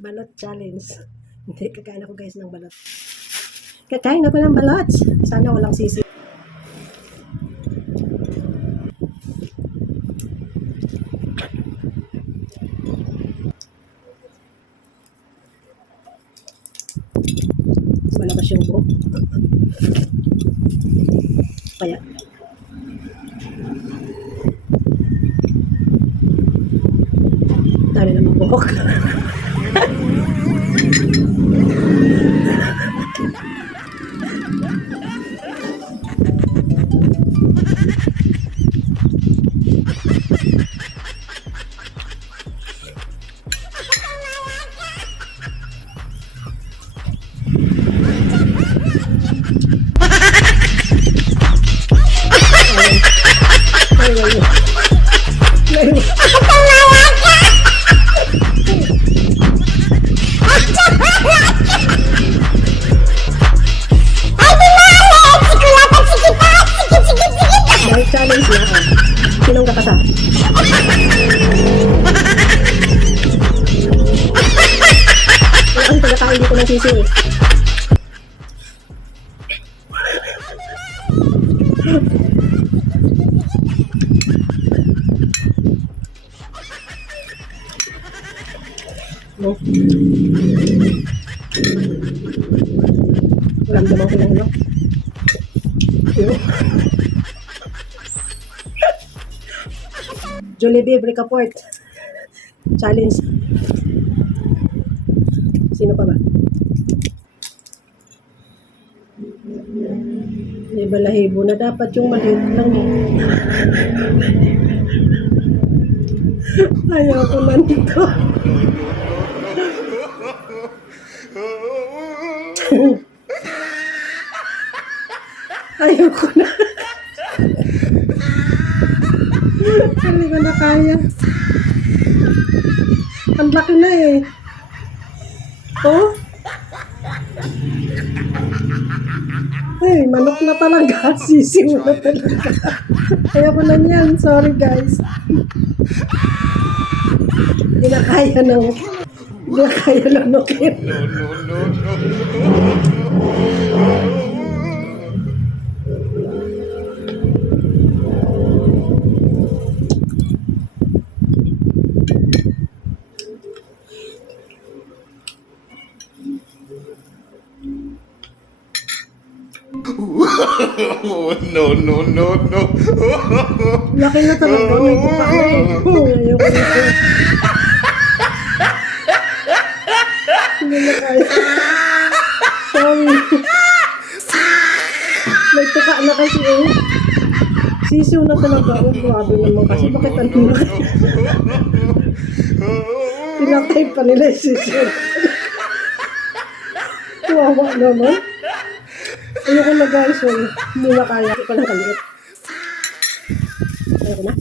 Balot challenge. Hindi, kakain ako guys ng balot. Kakain ako ng balot. Sana walang sisi. Malabas yung buhok. Kaya. Dami naman buhok. May challenge na ako. Sinong kakasa? Ang pagkakain dito ng sisi eh. No. Walang damang ko lang, no? Jollibee Bricaport challenge. Sino pa ba? May balahibo na dapat yung maliit lang eh. Ayaw ko man dito. Ayaw ko na. Hindi ko na kaya. Ang laki na eh. Oh? Ay, manok na talaga. Sisiw na talaga. Ayaw ko na niyan. Sorry guys. Hindi na kaya ng... Hindi na kaya ng nukin. No. Laki na talaga. May kupa na eh. Ayaw ko nito. Hindi na kaya. Sorry. May tuka na kasi eh. Sisiw na talaga. Oh, grabe naman kasi. Bakit ano na? Pinatay pa nila yung sisiw. Wawa naman. Ayoko na guys. Hindi na kaya. Hindi ko lang kaliit. Ayoko na.